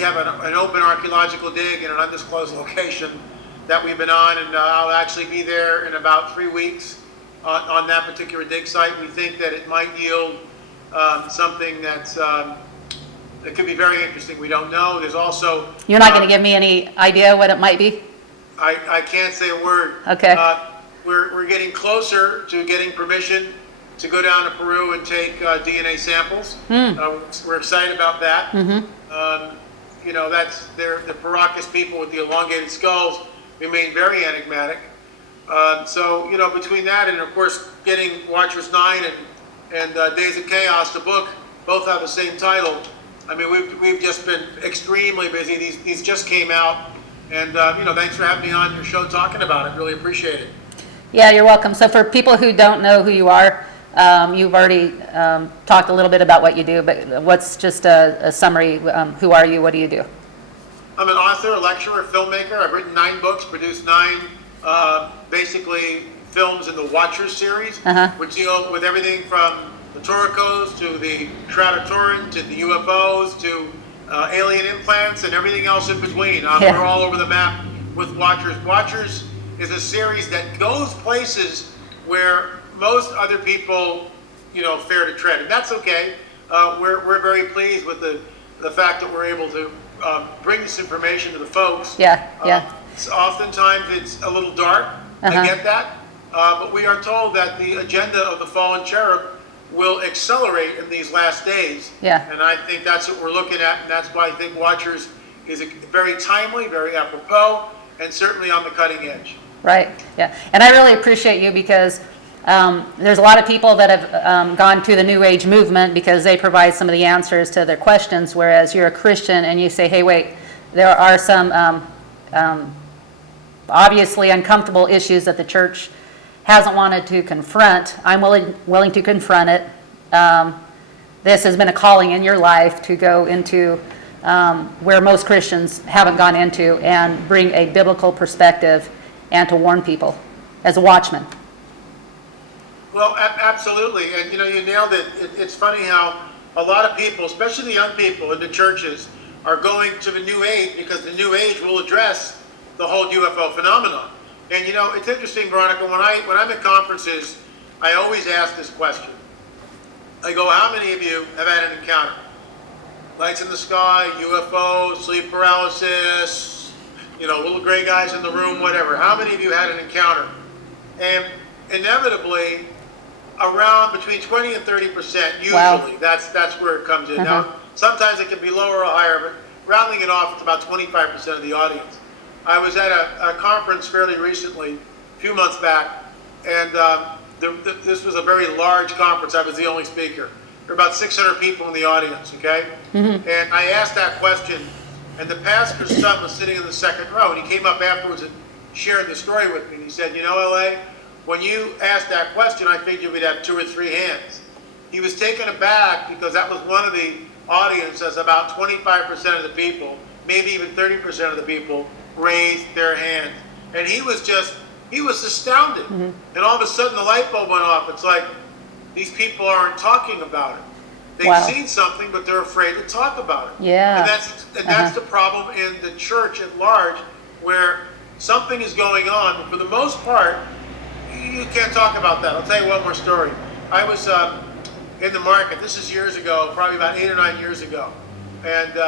we have an open archaeological dig in an undisclosed location that we've been on, and I'll actually be there in about 3 weeks on that particular dig site. We think that it might yield something that's that could be very interesting. We don't know. There's also... You're not going to give me any idea what it might be? I can't say a word. Okay. We're getting closer to getting permission to go down to Peru and take DNA samples. We're excited about that. You know, that's the Paracas people with the elongated skulls remain very enigmatic. So, you know, between that and, of course, getting Watchers 9 and Days of Chaos, the book, both have the same title. I mean, we've just been extremely busy. These just came out. And, you know, thanks for having me on your show talking about it. Really appreciate it. Yeah, you're welcome. So for people who don't know who you are, you've already talked a little bit about what you do, but what's just a summary? Who are you? What do you do? I'm an author, a lecturer, a filmmaker. I've written 9 books, produced 9 basically films in the Watchers series, which deal with everything from the Toricos to the Shroud of Turin to the UFOs to alien implants and everything else in between. We're all over the map with Watchers. Watchers is a series that goes places where most other people, you know, fare to tread, and that's okay. We're very pleased with the fact that we're able to bring this information to the folks. Oftentimes it's a little dark. I get that, but we are told that the agenda of the fallen cherub will accelerate in these last days. And I think that's what we're looking at, and that's why I think Watchers is very timely, very apropos, and certainly on the cutting edge. Right, yeah. And I really appreciate you because there's a lot of people that have gone to the New Age movement because they provide some of the answers to their questions, whereas you're a Christian and you say, hey, wait, there are some obviously uncomfortable issues that the church hasn't wanted to confront. I'm willing to confront it. This has been a calling in your life to go into where most Christians haven't gone into and bring a biblical perspective and to warn people as a watchman. Well, absolutely, and you know, you nailed it. It's funny how a lot of people, especially the young people in the churches, are going to the New Age because the New Age will address the whole UFO phenomenon. And you know, it's interesting, Veronica, when I'm at conferences, I always ask this question. I go, how many of you have had an encounter? Lights in the sky, UFO, sleep paralysis, you know, little gray guys in the room, whatever. How many of you had an encounter? And inevitably, around between 20 and 30%, usually, that's where it comes in. Now, sometimes it can be lower or higher, but rounding it off, it's about 25% of the audience. I was at a conference fairly recently, a few months back, and this was a very large conference. I was the only speaker. There were about 600 people in the audience, okay? And I asked that question, and the pastor's son was sitting in the second row, and he came up afterwards and shared the story with me. And he said, you know, L.A., when you asked that question, I figured we'd have 2 or 3 hands. He was taken aback because that was one of the audience, as about 25% of the people, maybe even 30% of the people, raised their hand. And he was astounded. And all of a sudden the light bulb went off. It's like, these people aren't talking about it. They've seen something, but they're afraid to talk about it. And that's the problem in the church at large, where something is going on, but for the most part, you can't talk about that. I'll tell you one more story. I was in the market, this is years ago, probably about 8 or 9 years ago, and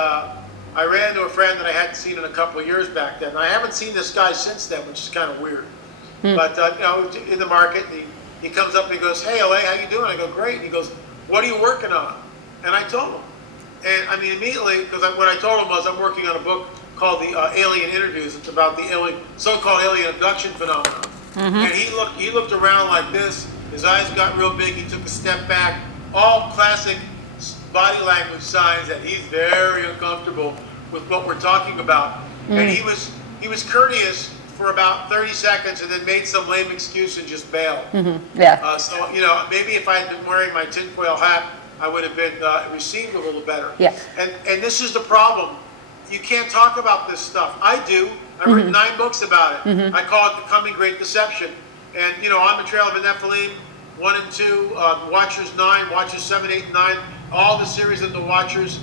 I ran into a friend that I hadn't seen in a couple of years back then. And I haven't seen this guy since then, which is kind of weird. But you know, in the market, he comes up and he goes, "Hey, LA, how you doing?" I go, "Great." And he goes, "What are you working on?" And I told him. And I mean, immediately, because what I told him was I'm working on a book called The Alien Interviews. It's about the so-called alien abduction phenomenon. And he looked around like this. His eyes got real big. He took a step back. All classic body language signs that he's very uncomfortable with what we're talking about. And he was courteous for about 30 seconds and then made some lame excuse and just bailed. So, you know, maybe if I had been wearing my tinfoil hat, I would have been received a little better. And this is the problem. You can't talk about this stuff. I do. I've written 9 books about it. I call it The Coming Great Deception. And, you know, On the Trail of the Nephilim, 1 and 2, Watchers 9, Watchers 7, 8, and 9, all the series of the Watchers.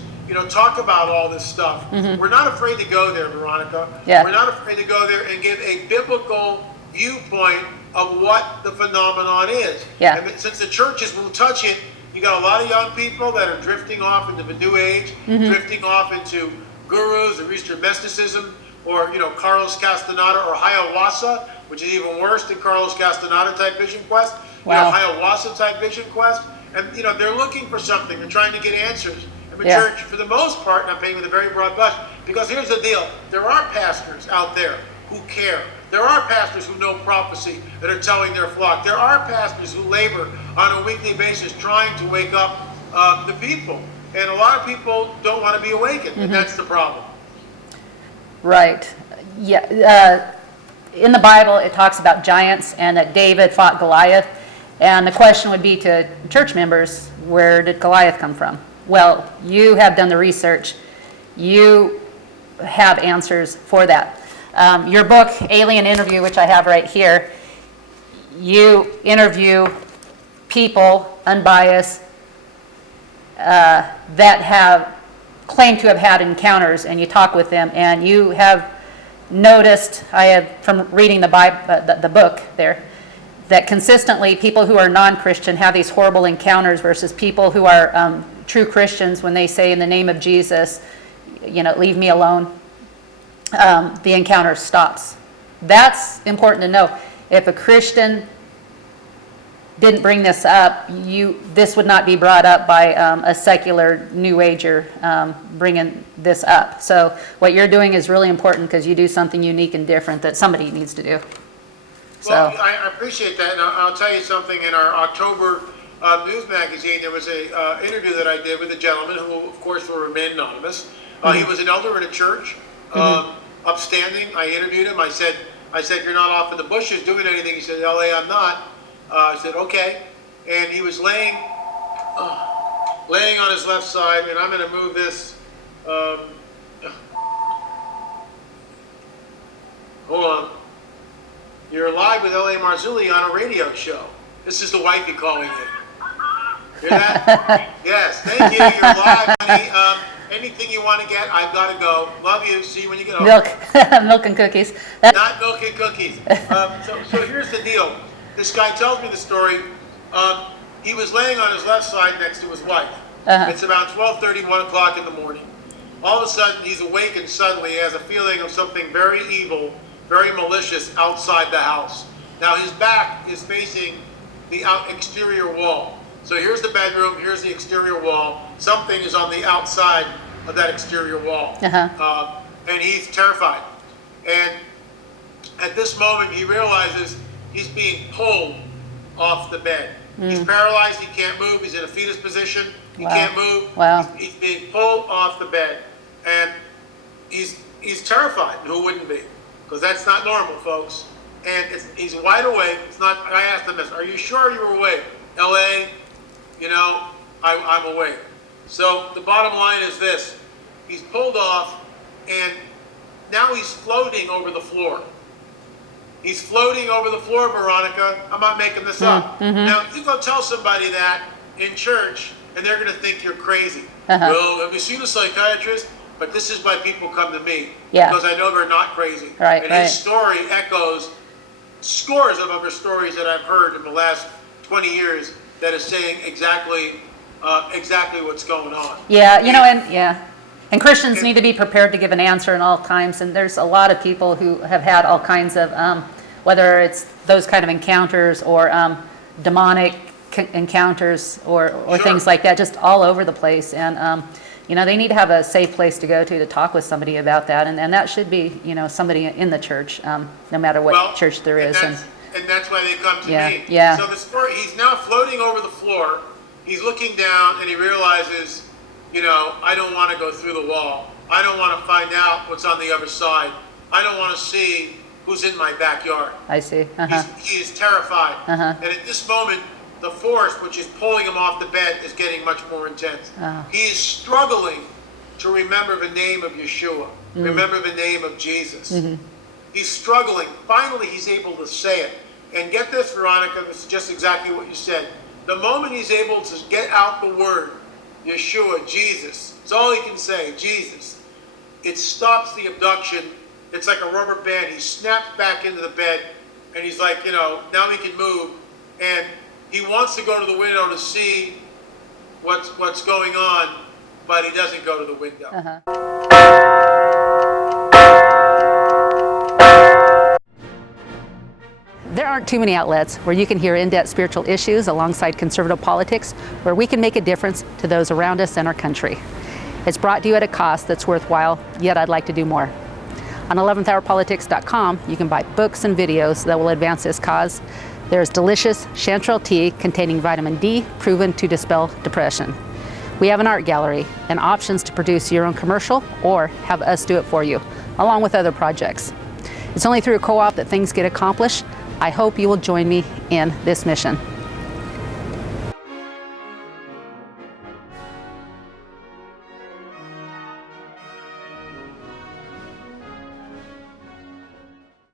talk about all this stuff. We're not afraid to go there, Veronica. Yeah. We're not afraid to go there and give a biblical viewpoint of what the phenomenon is. Yeah. And since the churches won't touch it, you got a lot of young people that are drifting off into the New Age, drifting off into gurus or Eastern mysticism, or Carlos Castaneda or ayahuasca, which is even worse than Carlos Castaneda type vision quest. Wow. Ayahuasca type vision quest, and they're looking for something. They're trying to get answers. And the Yeah. church, for the most part, and I'm painting with a very broad brush, because here's the deal: there are pastors out there who care. There are pastors who know prophecy that are telling their flock. There are pastors who labor on a weekly basis trying to wake up the people. And a lot of people don't want to be awakened, and that's the problem. Right. Yeah. In the Bible, it talks about giants and that David fought Goliath. And the question would be to church members, where did Goliath come from? Well, you have done the research. You have answers for that. Your book, Alien Interview, which I have right here, you interview people, unbiased, that have claimed to have had encounters, and you talk with them, and you have noticed, I have from reading the book there, that consistently people who are non-Christian have these horrible encounters versus people who are true Christians, when they say in the name of Jesus, leave me alone, the encounter stops. That's important to know. If a Christian didn't bring this up, this would not be brought up by a secular New Ager bringing this up. So what you're doing is really important, because you do something unique and different that somebody needs to do. Well, I appreciate that, and I'll tell you something. In our October news magazine, there was a interview that I did with a gentleman who, of course, will remain anonymous. He was an elder in a church, upstanding. I interviewed him. I said, "You're not off in the bushes doing anything." He said, "LA, I'm not." I said, "Okay." And he was laying on his left side, and I'm going to move this. Hold on. You're live with LA Marzulli on a radio show. This is the wifey calling you. Hear that? Yes, thank you. You're live, honey. Anything you want to get, I've got to go. Love you. See you when you get home. Milk and cookies. Not milk and cookies. So here's the deal. This guy tells me the story. He was laying on his left side next to his wife. It's about 12:30, 1 o'clock in the morning. All of a sudden, he's awake, and suddenly he has a feeling of something very evil, very malicious outside the house. Now, his back is facing the exterior wall. So here's the bedroom, here's the exterior wall. Something is on the outside of that exterior wall. And he's terrified. And at this moment, he realizes he's being pulled off the bed. He's paralyzed, he can't move, he's in a fetus position, he can't move. Wow. He's being pulled off the bed. And he's terrified. Who wouldn't be? Because that's not normal, folks. And he's wide awake. It's not. I asked him this: "Are you sure you were awake?" LA, I'm awake. So the bottom line is this: he's pulled off, and now he's floating over the floor. He's floating over the floor, Veronica. I'm not making this up. Now, you go tell somebody that in church, and they're going to think you're crazy. Well, have you seen a psychiatrist? But this is why people come to me. Because I know they're not crazy. And his story echoes scores of other stories that I've heard in the last 20 years that is saying exactly what's going on. And Christians need to be prepared to give an answer in all times. And there's a lot of people who have had all kinds of, whether it's those kind of encounters or demonic encounters or things like that, just all over the place. And, they need to have a safe place to go to talk with somebody about that. And that should be, somebody in the church, no matter what church there is. And that's why they come to me. Yeah. So the story, he's now floating over the floor. He's looking down and he realizes, I don't want to go through the wall. I don't want to find out what's on the other side. I don't want to see who's in my backyard. I see. He is terrified. And at this moment, the force which is pulling him off the bed is getting much more intense. He is struggling to remember the name of Yeshua, remember the name of Jesus. He's struggling. Finally, he's able to say it. And get this, Veronica, this is just exactly what you said. The moment he's able to get out the word, Yeshua, Jesus. It's all he can say, Jesus. It stops the abduction. It's like a rubber band. He snaps back into the bed, and he's like, now he can move. And he wants to go to the window to see what's going on, but he doesn't go to the window. There aren't too many outlets where you can hear in-depth spiritual issues alongside conservative politics, where we can make a difference to those around us and our country. It's brought to you at a cost that's worthwhile, yet I'd like to do more. On 11thhourpolitics.com, you can buy books and videos that will advance this cause. There's delicious chanterelle tea containing vitamin D, proven to dispel depression. We have an art gallery and options to produce your own commercial or have us do it for you, along with other projects. It's only through a co-op that things get accomplished. I hope you will join me in this mission.